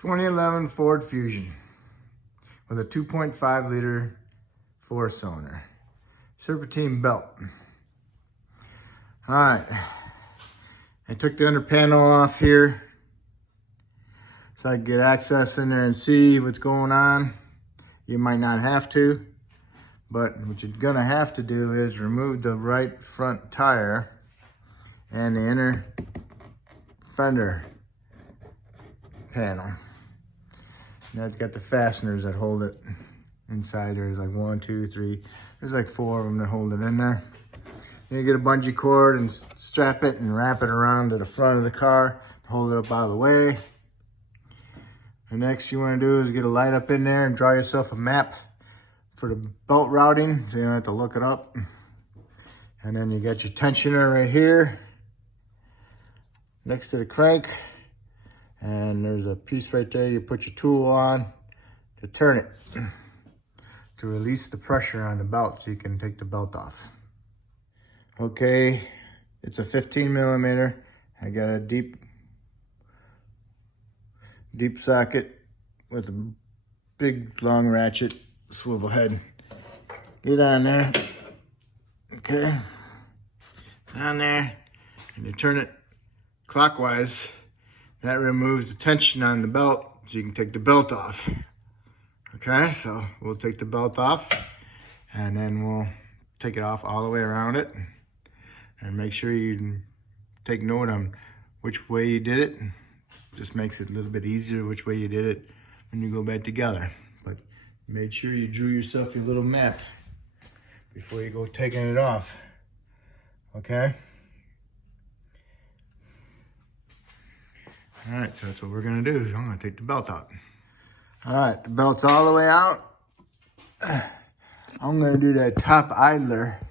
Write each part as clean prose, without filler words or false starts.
2011 Ford Fusion with a 2.5 liter 4-cylinder. Serpentine belt. All right, I took the under panel off here so I can get access in there and see what's going on. You might not have to, but what you're gonna have to do is remove the right front tire and the inner fender panel. That's got the fasteners that hold it inside. There's like 1, 2, 3. There's like 4 of them that hold it in there. Then you get a bungee cord and strap it and wrap it around to the front of the car to hold it up out of the way. The next you want to do is get a light up in there and draw yourself a map for the belt routing, so you don't have to look it up. And then you got your tensioner right here next to the crank. And there's a piece right there you put your tool on to turn it, to release the pressure on the belt so you can take the belt off. Okay, it's a 15 millimeter. I got a deep socket with a big long ratchet swivel head. Get on there, okay, on there, and you turn it clockwise. That removes the tension on the belt so you can take the belt off. Okay, so we'll take the belt off and then we'll take it off all the way around it and make sure you take note on which way you did it. Just makes it a little bit easier which way you did it when you go back together. But make sure you drew yourself your little map before you go taking it off. Okay? All right, so that's what we're gonna do. I'm gonna take the belt out. All right, the belt's all the way out. I'm gonna do that top idler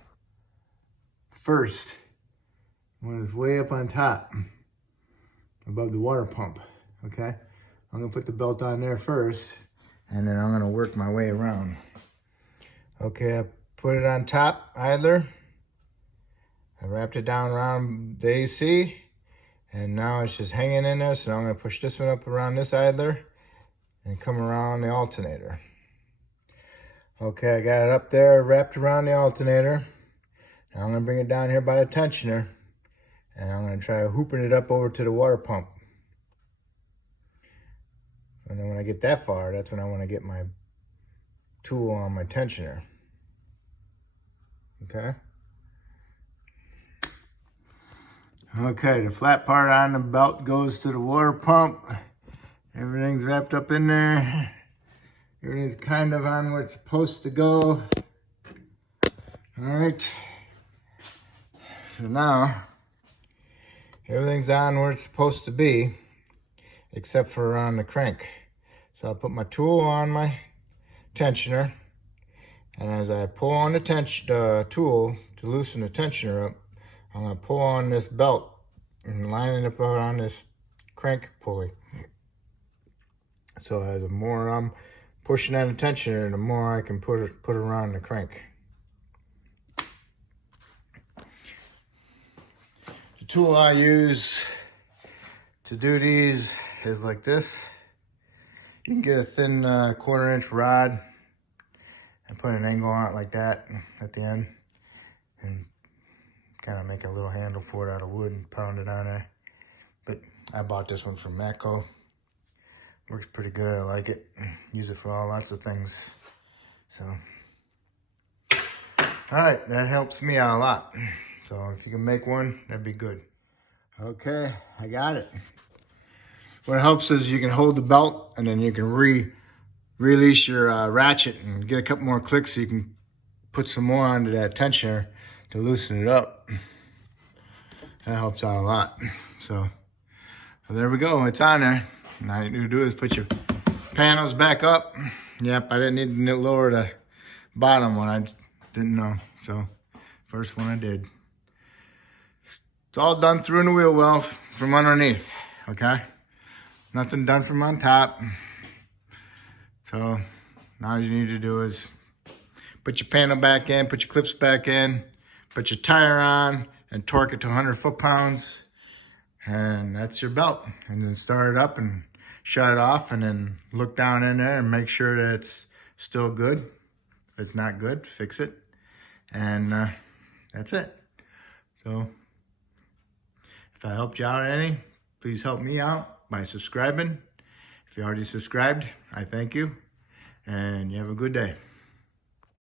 first, when it's way up on top, above the water pump, okay? I'm gonna put the belt on there first, and then I'm gonna work my way around. Okay, I put it on top idler. I wrapped it down around the AC. And now it's just hanging in there, so I'm gonna push this one up around this idler and come around the alternator. Okay, I got it up there, wrapped around the alternator. Now I'm gonna bring it down here by the tensioner, and I'm gonna try hooping it up over to the water pump. And then when I get that far, that's when I wanna get my tool on my tensioner. Okay? Okay, the flat part on the belt goes to the water pump. Everything's wrapped up in there. Everything's kind of on where it's supposed to go. All right. So now, everything's on where it's supposed to be, except for around the crank. So I'll put my tool on my tensioner, and as I pull on the tool to loosen the tensioner up, I'm gonna pull on this belt and line it up on this crank pulley. So as the more I'm pushing on the tensioner, the more I can put around the crank. The tool I use to do these is like this. You can get a thin 1/4-inch rod and put an angle on it like that at the end, and kind of make a little handle for it out of wood and pound it on there. But I bought this one from Matco. Works pretty good, I like it. Use it for all lots of things. So, all right, that helps me out a lot. So if you can make one, that'd be good. Okay, I got it. What helps is you can hold the belt and then you can release your ratchet and get a couple more clicks so you can put some more onto that tensioner to loosen it up. That helps out a lot. So there we go, it's on there. Now all you need to do is put your panels back up. Yep, I didn't need to lower the bottom one, I didn't know. So first one I did. It's all done through in the wheel well from underneath, okay? Nothing done from on top. So now all you need to do is put your panel back in, put your clips back in, put your tire on, and torque it to 100 foot-pounds. And that's your belt. And then start it up and shut it off and then look down in there and make sure that it's still good. If it's not good, fix it. And that's it. So if I helped you out any, please help me out by subscribing. If you already subscribed, I thank you. And you have a good day.